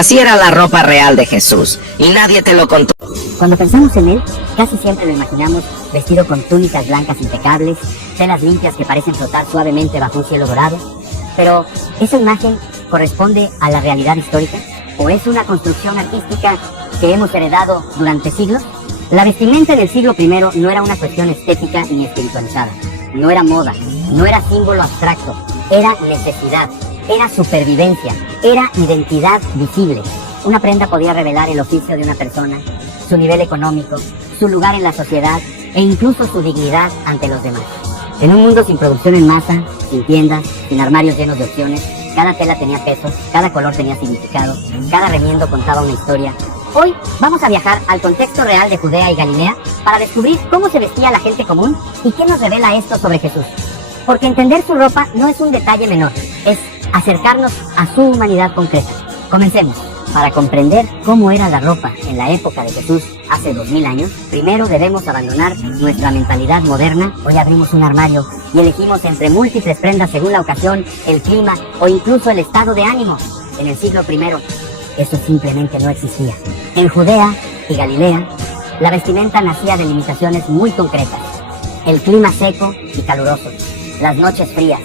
Así era la ropa real de Jesús, y nadie te lo contó. Cuando pensamos en él, casi siempre lo imaginamos vestido con túnicas blancas impecables, telas limpias que parecen flotar suavemente bajo un cielo dorado. Pero, ¿esa imagen corresponde a la realidad histórica? ¿O es una construcción artística que hemos heredado durante siglos? La vestimenta en el siglo I no era una cuestión estética ni espiritualizada. No era moda, no era símbolo abstracto, era necesidad, era supervivencia, era identidad visible. Una prenda podía revelar el oficio de una persona, su nivel económico, su lugar en la sociedad e incluso su dignidad ante los demás. En un mundo sin producción en masa, sin tiendas, sin armarios llenos de opciones, cada tela tenía peso, cada color tenía significado, cada remiendo contaba una historia. Hoy vamos a viajar al contexto real de Judea y Galilea para descubrir cómo se vestía la gente común y qué nos revela esto sobre Jesús. Porque entender su ropa no es un detalle menor, es acercarnos a su humanidad concreta. Comencemos. Para comprender cómo era la ropa en la época de Jesús hace 2000 años, primero debemos abandonar nuestra mentalidad moderna. Hoy abrimos un armario y elegimos entre múltiples prendas según la ocasión, el clima o incluso el estado de ánimo. En el siglo I, eso simplemente no existía. En Judea y Galilea, la vestimenta nacía de limitaciones muy concretas. El clima seco y caluroso, las noches frías,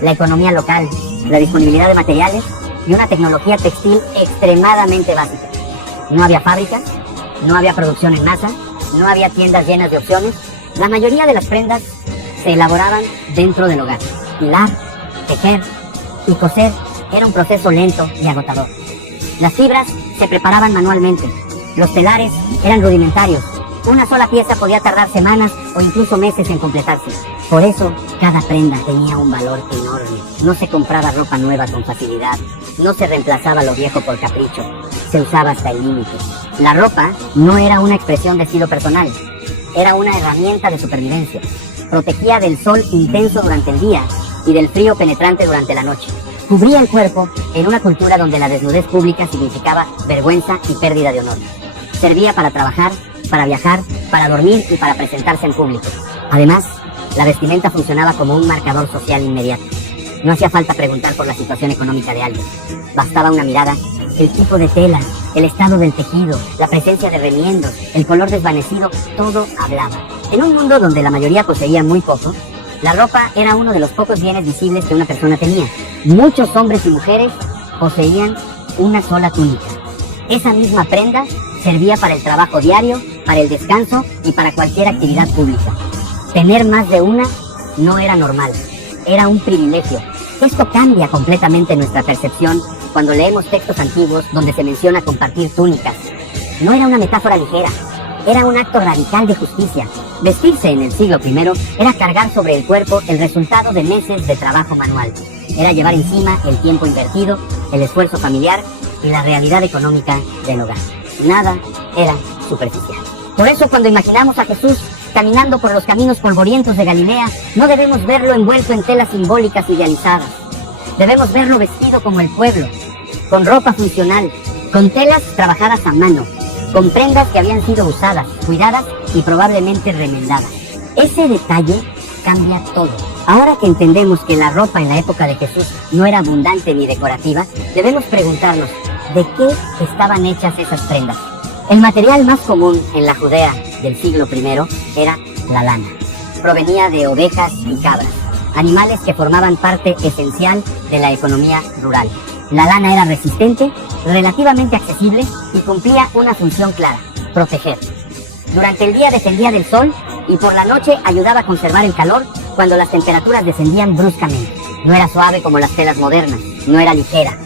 la economía local, la disponibilidad de materiales y una tecnología textil extremadamente básica. No había fábricas, no había producción en masa, no había tiendas llenas de opciones. La mayoría de las prendas se elaboraban dentro del hogar. Hilar, tejer y coser era un proceso lento y agotador. Las fibras se preparaban manualmente. Los telares eran rudimentarios. Una sola pieza podía tardar semanas o incluso meses en completarse. Por eso, cada prenda tenía un valor enorme. No se compraba ropa nueva con facilidad. No se reemplazaba lo viejo por capricho. Se usaba hasta el límite. La ropa no era una expresión de estilo personal. Era una herramienta de supervivencia. Protegía del sol intenso durante el día y del frío penetrante durante la noche. Cubría el cuerpo en una cultura donde la desnudez pública significaba vergüenza y pérdida de honor. Servía para trabajar, para viajar, para dormir y para presentarse en público. Además, la vestimenta funcionaba como un marcador social inmediato. No hacía falta preguntar por la situación económica de alguien. Bastaba una mirada, el tipo de tela, el estado del tejido, la presencia de remiendos, el color desvanecido, todo hablaba. En un mundo donde la mayoría poseía muy poco, la ropa era uno de los pocos bienes visibles que una persona tenía. Muchos hombres y mujeres poseían una sola túnica. Esa misma prenda servía para el trabajo diario, para el descanso y para cualquier actividad pública. Tener más de una no era normal, era un privilegio. Esto cambia completamente nuestra percepción cuando leemos textos antiguos donde se menciona compartir túnicas. No era una metáfora ligera, era un acto radical de justicia. Vestirse en el siglo I era cargar sobre el cuerpo el resultado de meses de trabajo manual. Era llevar encima el tiempo invertido, el esfuerzo familiar y la realidad económica del hogar. Nada era superficial. Por eso cuando imaginamos a Jesús caminando por los caminos polvorientos de Galilea, no debemos verlo envuelto en telas simbólicas idealizadas. Debemos verlo vestido como el pueblo, con ropa funcional, con telas trabajadas a mano, con prendas que habían sido usadas, cuidadas y probablemente remendadas. Ese detalle cambia todo. Ahora que entendemos que la ropa en la época de Jesús no era abundante ni decorativa, debemos preguntarnos, ¿de qué estaban hechas esas prendas? El material más común en la Judea del siglo I era la lana. Provenía de ovejas y cabras, animales que formaban parte esencial de la economía rural. La lana era resistente, relativamente accesible y cumplía una función clara: proteger. Durante el día defendía del sol y por la noche ayudaba a conservar el calor cuando las temperaturas descendían bruscamente. No era suave como las telas modernas, no era ligera.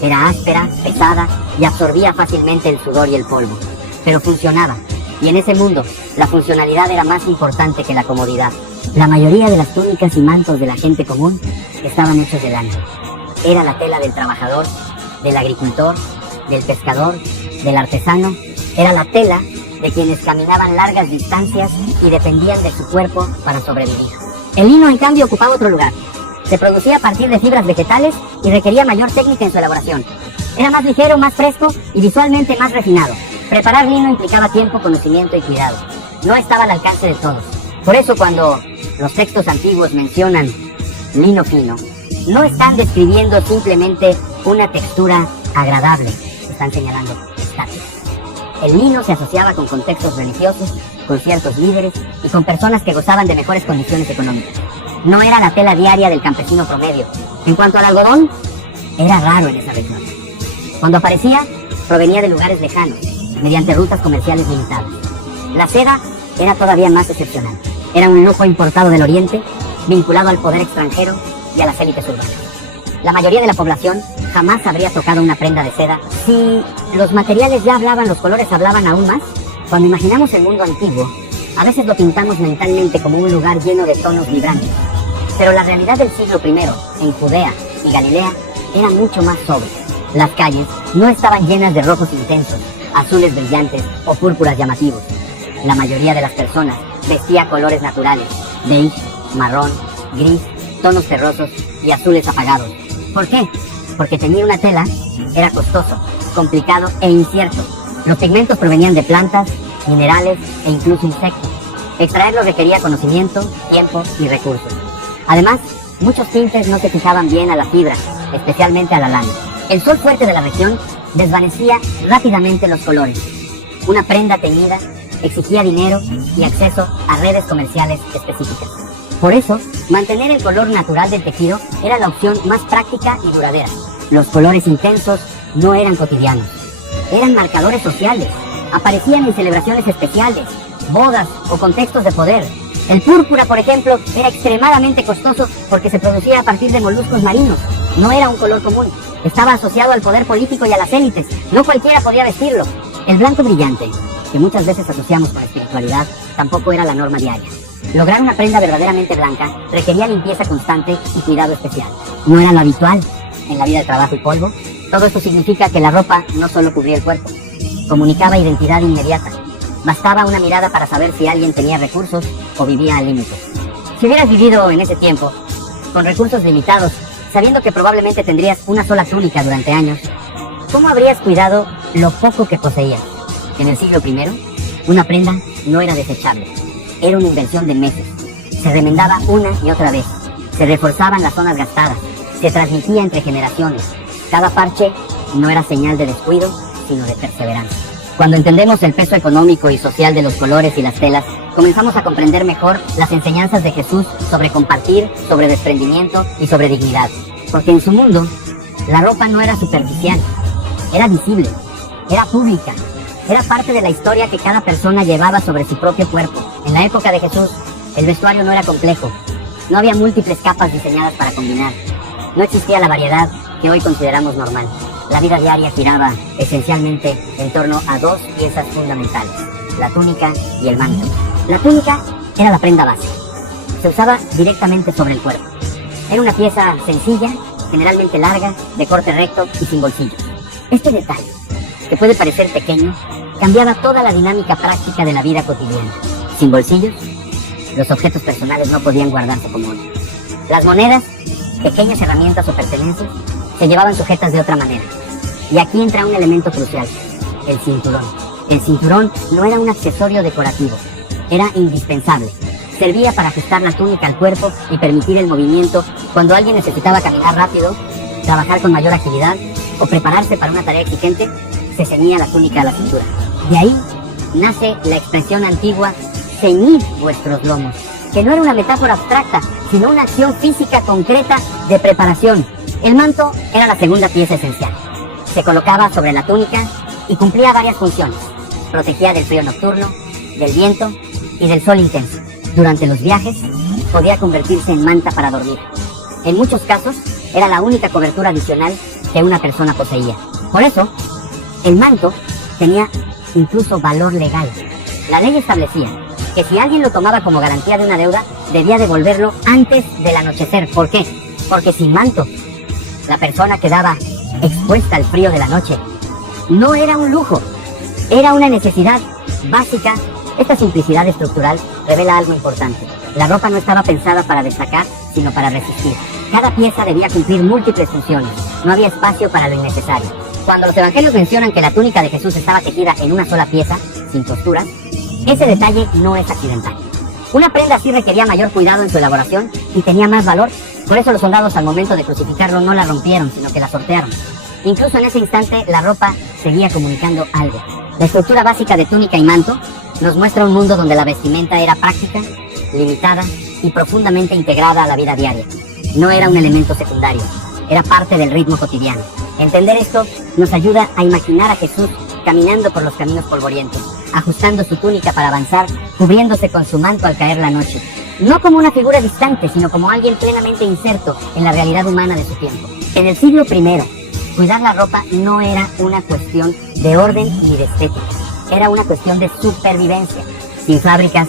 Era áspera, pesada y absorbía fácilmente el sudor y el polvo. Pero funcionaba, y en ese mundo la funcionalidad era más importante que la comodidad. La mayoría de las túnicas y mantos de la gente común estaban hechos de lana. Era la tela del trabajador, del agricultor, del pescador, del artesano. Era la tela de quienes caminaban largas distancias y dependían de su cuerpo para sobrevivir. El lino, en cambio, ocupaba otro lugar. Se producía a partir de fibras vegetales y requería mayor técnica en su elaboración. Era más ligero, más fresco y visualmente más refinado. Preparar lino implicaba tiempo, conocimiento y cuidado. No estaba al alcance de todos. Por eso cuando los textos antiguos mencionan lino fino, no están describiendo simplemente una textura agradable. están señalando estatuas. El lino se asociaba con contextos religiosos, con ciertos líderes y con personas que gozaban de mejores condiciones económicas. No era la tela diaria del campesino promedio. En cuanto al algodón, era raro en esa región. Cuando aparecía, provenía de lugares lejanos, mediante rutas comerciales limitadas. La seda era todavía más excepcional. Era un lujo importado del Oriente, vinculado al poder extranjero y a las élites urbanas. La mayoría de la población jamás habría tocado una prenda de seda. Si los materiales ya hablaban, los colores hablaban aún más. Cuando imaginamos el mundo antiguo, a veces lo pintamos mentalmente como un lugar lleno de tonos vibrantes. Pero la realidad del siglo I, en Judea y Galilea, era mucho más sobria. Las calles no estaban llenas de rojos intensos, azules brillantes o púrpuras llamativos. La mayoría de las personas vestía colores naturales, beige, marrón, gris, tonos terrosos y azules apagados. ¿Por qué? Porque teñir una tela era costoso, complicado e incierto. Los pigmentos provenían de plantas, minerales e incluso insectos. Extraerlos requería conocimiento, tiempo y recursos. Además, muchos tintes no se fijaban bien a la fibra, especialmente a la lana. El sol fuerte de la región desvanecía rápidamente los colores. Una prenda teñida exigía dinero y acceso a redes comerciales específicas. Por eso, mantener el color natural del tejido era la opción más práctica y duradera. Los colores intensos no eran cotidianos, eran marcadores sociales. Aparecían en celebraciones especiales, bodas o contextos de poder. El púrpura, por ejemplo, era extremadamente costoso porque se producía a partir de moluscos marinos. No era un color común. Estaba asociado al poder político y a las élites. No cualquiera podía vestirlo. El blanco brillante, que muchas veces asociamos con espiritualidad, tampoco era la norma diaria. Lograr una prenda verdaderamente blanca requería limpieza constante y cuidado especial. No era lo habitual en la vida de trabajo y polvo. Todo esto significa que la ropa no solo cubría el cuerpo, comunicaba identidad inmediata. Bastaba una mirada para saber si alguien tenía recursos o vivía al límite. Si hubieras vivido en ese tiempo, con recursos limitados, sabiendo que probablemente tendrías una sola túnica durante años, ¿cómo habrías cuidado lo poco que poseías? En el siglo I, una prenda no era desechable. Era una inversión de meses. Se remendaba una y otra vez. Se reforzaban las zonas gastadas. Se transmitía entre generaciones. Cada parche no era señal de descuido, sino de perseverancia. Cuando entendemos el peso económico y social de los colores y las telas, comenzamos a comprender mejor las enseñanzas de Jesús sobre compartir, sobre desprendimiento y sobre dignidad. Porque en su mundo, la ropa no era superficial, era visible, era pública, era parte de la historia que cada persona llevaba sobre su propio cuerpo. En la época de Jesús, el vestuario no era complejo, no había múltiples capas diseñadas para combinar, no existía la variedad que hoy consideramos normal. La vida diaria giraba esencialmente en torno a dos piezas fundamentales, la túnica y el manto. La túnica era la prenda base, se usaba directamente sobre el cuerpo. Era una pieza sencilla, generalmente larga, de corte recto y sin bolsillos. Este detalle, que puede parecer pequeño, cambiaba toda la dinámica práctica de la vida cotidiana. Sin bolsillos, los objetos personales no podían guardarse como oro. Las monedas, pequeñas herramientas o pertenencias, se llevaban sujetas de otra manera. Y aquí entra un elemento crucial, el cinturón. El cinturón no era un accesorio decorativo, era indispensable. Servía para ajustar la túnica al cuerpo y permitir el movimiento cuando alguien necesitaba caminar rápido, trabajar con mayor agilidad o prepararse para una tarea exigente, se ceñía la túnica a la cintura. De ahí nace la expresión antigua, ceñid vuestros lomos, que no era una metáfora abstracta, sino una acción física concreta de preparación. El manto era la segunda pieza esencial. Se colocaba sobre la túnica y cumplía varias funciones. Protegía del frío nocturno, del viento y del sol intenso. Durante los viajes, podía convertirse en manta para dormir. En muchos casos, era la única cobertura adicional que una persona poseía. Por eso, el manto tenía incluso valor legal. La ley establecía que si alguien lo tomaba como garantía de una deuda, debía devolverlo antes del anochecer. ¿Por qué? Porque sin manto, la persona quedaba expuesta al frío de la noche. No era un lujo, era una necesidad básica. Esta simplicidad estructural revela algo importante. La ropa no estaba pensada para destacar, sino para resistir. Cada pieza debía cumplir múltiples funciones. No había espacio para lo innecesario. Cuando los evangelios mencionan que la túnica de Jesús estaba tejida en una sola pieza, sin costuras, ese detalle no es accidental. Una prenda así requería mayor cuidado en su elaboración y tenía más valor. Por eso los soldados al momento de crucificarlo no la rompieron, sino que la sortearon. Incluso en ese instante la ropa seguía comunicando algo. La estructura básica de túnica y manto nos muestra un mundo donde la vestimenta era práctica, limitada y profundamente integrada a la vida diaria. No era un elemento secundario, era parte del ritmo cotidiano. Entender esto nos ayuda a imaginar a Jesús caminando por los caminos polvorientos, ajustando su túnica para avanzar, cubriéndose con su manto al caer la noche. No como una figura distante, sino como alguien plenamente inserto en la realidad humana de su tiempo. En el siglo I, cuidar la ropa no era una cuestión de orden ni de estética, era una cuestión de supervivencia. Sin fábricas,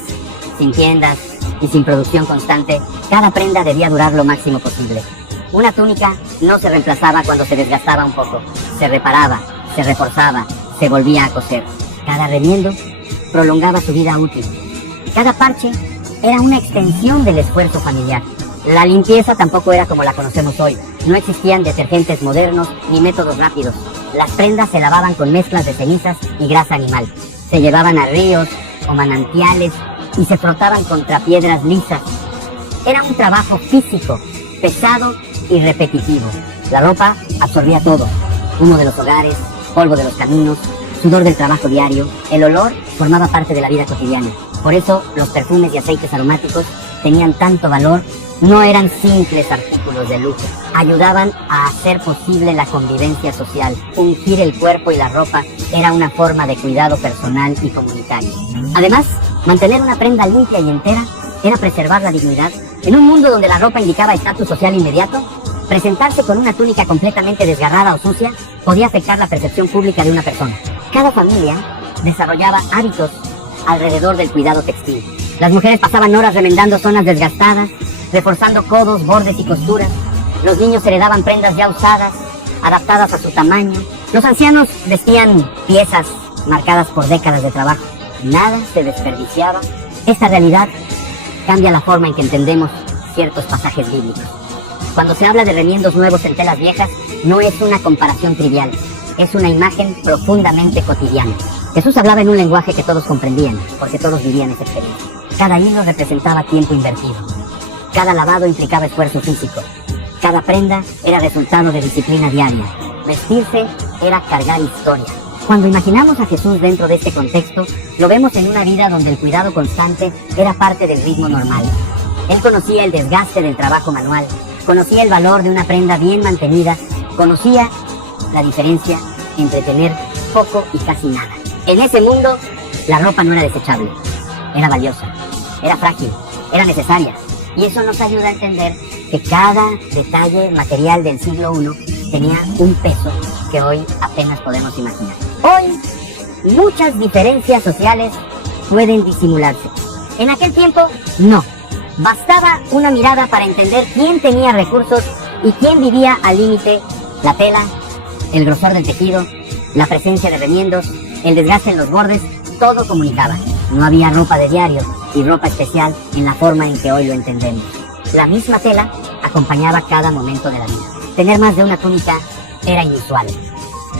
sin tiendas y sin producción constante, cada prenda debía durar lo máximo posible. Una túnica no se reemplazaba cuando se desgastaba un poco, se reparaba, se reforzaba, se volvía a coser. Cada remiendo prolongaba su vida útil. Cada parche era una extensión del esfuerzo familiar. La limpieza tampoco era como la conocemos hoy. No existían detergentes modernos ni métodos rápidos. Las prendas se lavaban con mezclas de cenizas y grasa animal. Se llevaban a ríos o manantiales y se frotaban contra piedras lisas. Era un trabajo físico, pesado y repetitivo. La ropa absorbía todo: humo de los hogares, polvo de los caminos, sudor del trabajo diario. El olor formaba parte de la vida cotidiana. Por eso los perfumes y aceites aromáticos tenían tanto valor. No eran simples artículos de lujo, ayudaban a hacer posible la convivencia social. Ungir el cuerpo y la ropa era una forma de cuidado personal y comunitario. Además, mantener una prenda limpia y entera era preservar la dignidad. En un mundo donde la ropa indicaba estatus social inmediato, presentarse con una túnica completamente desgarrada o sucia podía afectar la percepción pública de una persona. Cada familia desarrollaba hábitos alrededor del cuidado textil. Las mujeres pasaban horas remendando zonas desgastadas, reforzando codos, bordes y costuras. Los niños heredaban prendas ya usadas, adaptadas a su tamaño. Los ancianos vestían piezas marcadas por décadas de trabajo. Nada se desperdiciaba. Esta realidad cambia la forma en que entendemos ciertos pasajes bíblicos. Cuando se habla de remiendos nuevos en telas viejas, no es una comparación trivial, es una imagen profundamente cotidiana. Jesús hablaba en un lenguaje que todos comprendían, porque todos vivían esa experiencia. Cada hilo representaba tiempo invertido. Cada lavado implicaba esfuerzo físico. Cada prenda era resultado de disciplina diaria. Vestirse era cargar historia. Cuando imaginamos a Jesús dentro de este contexto, lo vemos en una vida donde el cuidado constante era parte del ritmo normal. Él conocía el desgaste del trabajo manual, conocía el valor de una prenda bien mantenida, conocía la diferencia entre tener poco y casi nada. En ese mundo, la ropa no era desechable, era valiosa, era frágil, era necesaria. Y eso nos ayuda a entender que cada detalle material del siglo I tenía un peso que hoy apenas podemos imaginar. Hoy, muchas diferencias sociales pueden disimularse. En aquel tiempo, no. Bastaba una mirada para entender quién tenía recursos y quién vivía al límite. La tela, el grosor del tejido, la presencia de remiendos, el desgaste en los bordes, todo comunicaba. No había ropa de diario y ropa especial en la forma en que hoy lo entendemos. La misma tela acompañaba cada momento de la vida. Tener más de una túnica era inusual.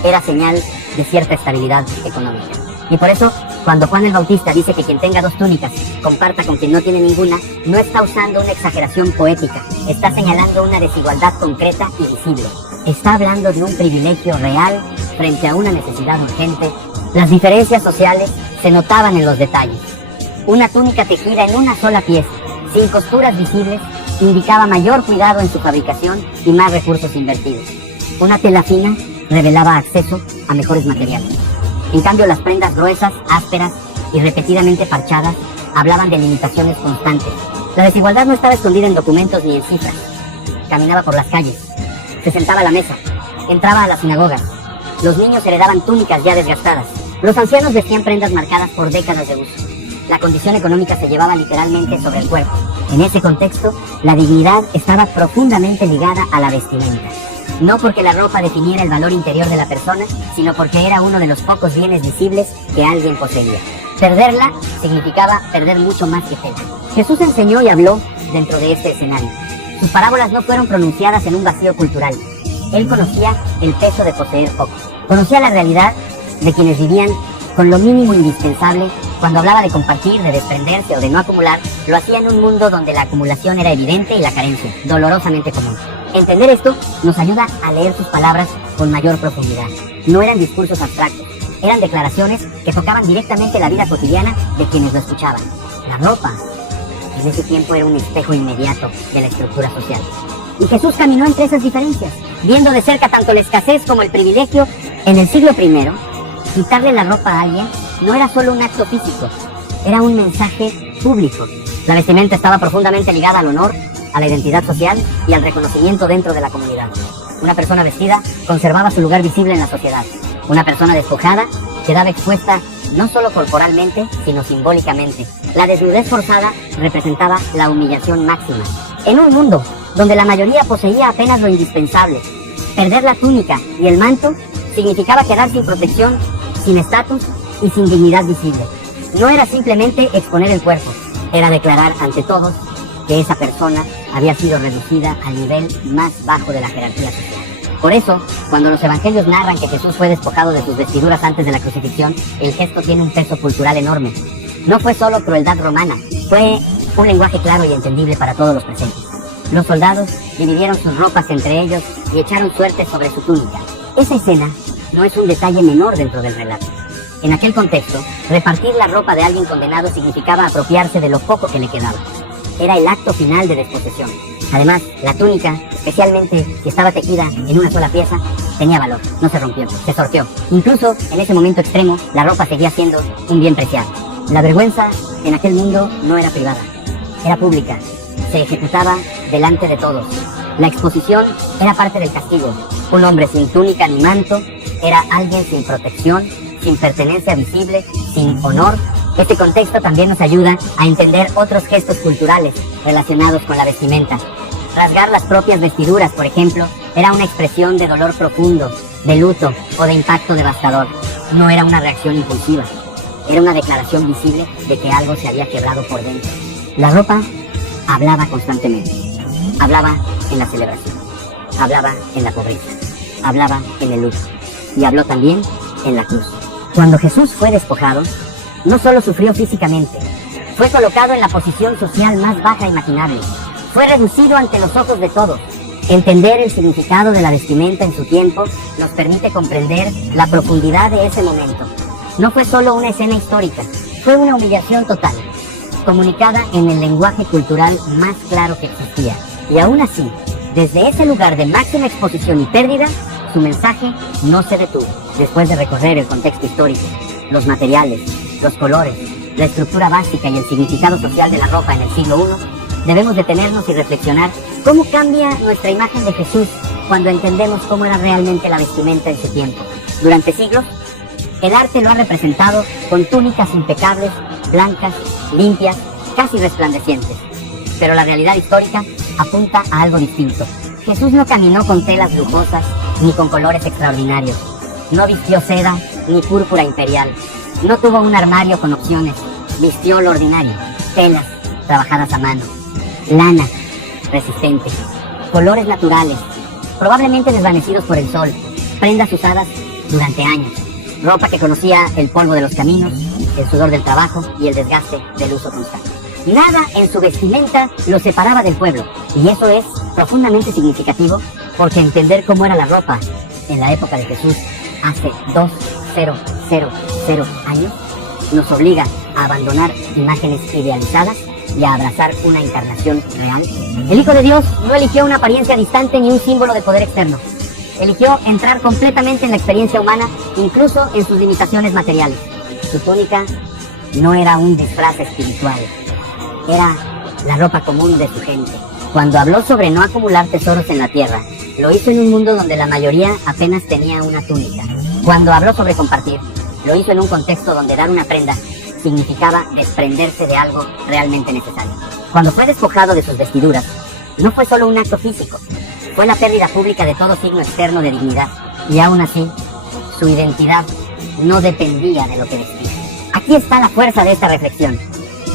Era señal de cierta estabilidad económica. Y por eso, cuando Juan el Bautista dice que quien tenga 2 túnicas comparta con quien no tiene ninguna, no está usando una exageración poética. Está señalando una desigualdad concreta y visible. Está hablando de un privilegio real frente a una necesidad urgente. Las diferencias sociales se notaban en los detalles. Una túnica tejida en una sola pieza, sin costuras visibles, indicaba mayor cuidado en su fabricación y más recursos invertidos. Una tela fina revelaba acceso a mejores materiales. En cambio, las prendas gruesas, ásperas y repetidamente parchadas hablaban de limitaciones constantes. La desigualdad no estaba escondida en documentos ni en cifras. Caminaba por las calles, se sentaba a la mesa, entraba a las sinagogas. Los niños heredaban túnicas ya desgastadas. Los ancianos vestían prendas marcadas por décadas de uso. La condición económica se llevaba literalmente sobre el cuerpo. En ese contexto, la dignidad estaba profundamente ligada a la vestimenta. No porque la ropa definiera el valor interior de la persona, sino porque era uno de los pocos bienes visibles que alguien poseía. Perderla significaba perder mucho más que tela. Jesús enseñó y habló dentro de este escenario. Sus parábolas no fueron pronunciadas en un vacío cultural. Él conocía el peso de poseer poco. Conocía la realidad de quienes vivían con lo mínimo indispensable. Cuando hablaba de compartir, de desprenderse o de no acumular, lo hacía en un mundo donde la acumulación era evidente y la carencia dolorosamente común. Entender esto nos ayuda a leer sus palabras con mayor profundidad. No eran discursos abstractos, eran declaraciones que tocaban directamente la vida cotidiana de quienes lo escuchaban. La ropa, en ese tiempo, era un espejo inmediato de la estructura social. Y Jesús caminó entre esas diferencias, viendo de cerca tanto la escasez como el privilegio. En el siglo I, quitarle la ropa a alguien no era solo un acto físico, era un mensaje público. La vestimenta estaba profundamente ligada al honor, a la identidad social y al reconocimiento dentro de la comunidad. Una persona vestida conservaba su lugar visible en la sociedad. Una persona despojada quedaba expuesta no solo corporalmente, sino simbólicamente. La desnudez forzada representaba la humillación máxima. En un mundo donde la mayoría poseía apenas lo indispensable, perder la túnica y el manto significaba quedar sin protección, sin estatus y sin dignidad visible. No era simplemente exponer el cuerpo, era declarar ante todos que esa persona había sido reducida al nivel más bajo de la jerarquía social. Por eso, cuando los evangelios narran que Jesús fue despojado de sus vestiduras antes de la crucifixión, el gesto tiene un peso cultural enorme. No fue solo crueldad romana, fue un lenguaje claro y entendible para todos los presentes. Los soldados dividieron sus ropas entre ellos y echaron suerte sobre su túnica. Esa escena no es un detalle menor dentro del relato. En aquel contexto, repartir la ropa de alguien condenado significaba apropiarse de lo poco que le quedaba. Era el acto final de desposesión. Además, la túnica, especialmente si estaba tejida en una sola pieza, tenía valor, no se rompió, se sorteó. Incluso en ese momento extremo, la ropa seguía siendo un bien preciado. La vergüenza en aquel mundo no era privada, era pública, se ejecutaba delante de todos. La exposición era parte del castigo. Un hombre sin túnica ni manto era alguien sin protección, sin pertenencia visible, sin honor. Este contexto también nos ayuda a entender otros gestos culturales relacionados con la vestimenta. Rasgar las propias vestiduras, por ejemplo, era una expresión de dolor profundo, de luto o de impacto devastador. No era una reacción impulsiva, era una declaración visible de que algo se había quebrado por dentro. La ropa hablaba constantemente. Hablaba en la celebración, hablaba en la pobreza, hablaba en el luto y habló también en la cruz. Cuando Jesús fue despojado, no solo sufrió físicamente, fue colocado en la posición social más baja imaginable. Fue reducido ante los ojos de todos. Entender el significado de la vestimenta en su tiempo nos permite comprender la profundidad de ese momento. No fue solo una escena histórica, fue una humillación total, comunicada en el lenguaje cultural más claro que existía. Y aún así, desde ese lugar de máxima exposición y pérdida, su mensaje no se detuvo. Después de recorrer el contexto histórico, los materiales, los colores, la estructura básica y el significado social de la ropa en el siglo I, debemos detenernos y reflexionar cómo cambia nuestra imagen de Jesús cuando entendemos cómo era realmente la vestimenta en su tiempo. Durante siglos, el arte lo ha representado con túnicas impecables, blancas, limpias, casi resplandecientes. Pero la realidad histórica apunta a algo distinto. Jesús no caminó con telas lujosas ni con colores extraordinarios. No vistió seda ni púrpura imperial. No tuvo un armario con opciones. Vistió lo ordinario. Telas trabajadas a mano. Lana resistente. Colores naturales, probablemente desvanecidos por el sol. Prendas usadas durante años. Ropa que conocía el polvo de los caminos, el sudor del trabajo y el desgaste del uso constante. Nada en su vestimenta lo separaba del pueblo. Y eso es profundamente significativo porque entender cómo era la ropa en la época de Jesús hace 2000 años nos obliga a abandonar imágenes idealizadas y a abrazar una encarnación real. El Hijo de Dios no eligió una apariencia distante ni un símbolo de poder externo. Eligió entrar completamente en la experiencia humana, incluso en sus limitaciones materiales. Su túnica no era un disfraz espiritual, era la ropa común de su gente. Cuando habló sobre no acumular tesoros en la tierra, lo hizo en un mundo donde la mayoría apenas tenía una túnica. Cuando habló sobre compartir, lo hizo en un contexto donde dar una prenda significaba desprenderse de algo realmente necesario. Cuando fue despojado de sus vestiduras, no fue solo un acto físico, fue la pérdida pública de todo signo externo de dignidad. Y aún así, su identidad no dependía de lo que vestía. Aquí está la fuerza de esta reflexión.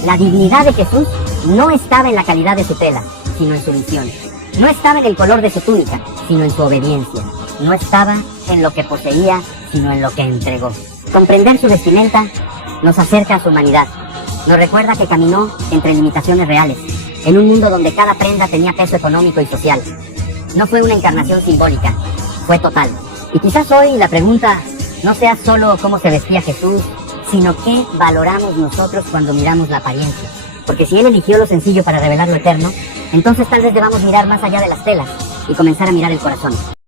La dignidad de Jesús no estaba en la calidad de su tela, sino en su misión. No estaba en el color de su túnica, sino en su obediencia. No estaba en lo que poseía, sino en lo que entregó. Comprender su vestimenta nos acerca a su humanidad. Nos recuerda que caminó entre limitaciones reales, en un mundo donde cada prenda tenía peso económico y social. No fue una encarnación simbólica, fue total. Y quizás hoy la pregunta no sea solo cómo se vestía Jesús, sino qué valoramos nosotros cuando miramos la apariencia. Porque si Él eligió lo sencillo para revelar lo eterno, entonces tal vez debamos mirar más allá de las telas y comenzar a mirar el corazón.